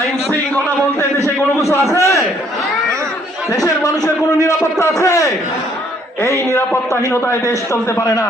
আইন শৃঙ্খলা বলতে দেশে কোনো কিছু আছে? দেশের মানুষের কোনো নিরাপত্তা আছে? এই নিরাপত্তাহীনতায় দেশ চলতে পারে না।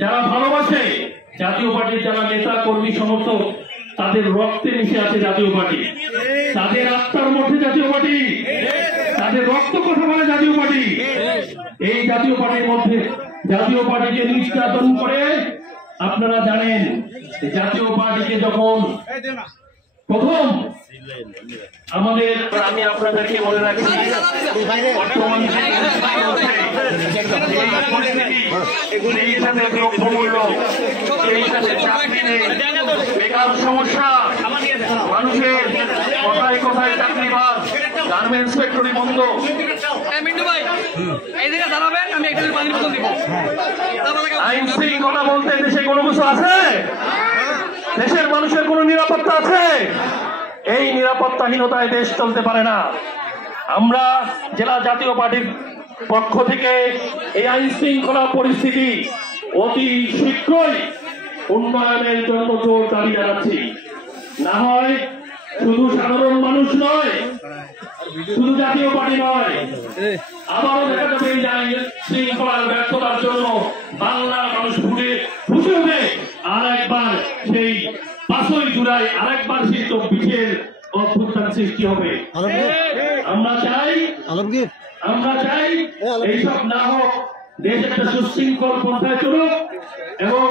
যারা ভালোবাসে জাতীয় পার্টির, যারা নেতা কর্মী সমর্থক, তাদের রক্তে মিশে আছে জাতীয় পার্টি, তাদের আত্মার মধ্যে জাতীয় পার্টি, তাদের রক্ত কথা বলে জাতীয় পার্টি। এই জাতীয় পার্টির মধ্যে জাতীয় পার্টিকে নিষ্কাশন করে আপনারা জানেন জাতীয় পার্টিকে যখন প্রথম আমাদের, আমি আপনাদেরকে মনে রাখছি বর্তমান এই সাথে দ্রব্যমূল্য, এই সাথে চাকরি নেই, বেকার সমস্যা, মানুষের কোথায় কোথায় চাকরি বাদ, গার্মেন্টস ফ্যাক্টরি বন্ধ। আইন শৃঙ্খলা বলতে দেশে কোনো কিছু আছে? দেশের মানুষের কোনো নিরাপত্তা আছে? এই নিরাপত্তাহীনতায় দেশ চলতে পারে না। আমরা জেলা জাতীয় পার্টির পক্ষ থেকে এই আইন শৃঙ্খলা পরিস্থিতি অতি শীঘ্রই উন্নয়নের জন্য জোর দাবি জানাচ্ছি। না হয় শুধু সাধারণ মানুষ নয়, শুধু জাতীয় পার্টি নয়, আবারও দেখা যাবে এই আইন শৃঙ্খলার ব্যর্থতার জন্য বাংলার মানুষ ফুটে উঠে আর একবার সেই 5ই জুলাই আরেকবার সেই 24-এর অভ্যুত্থান সৃষ্টি হবে। আমরা চাই এইসব না হোক, দেশ একটা সুশৃঙ্খল পন্থায় চলুক এবং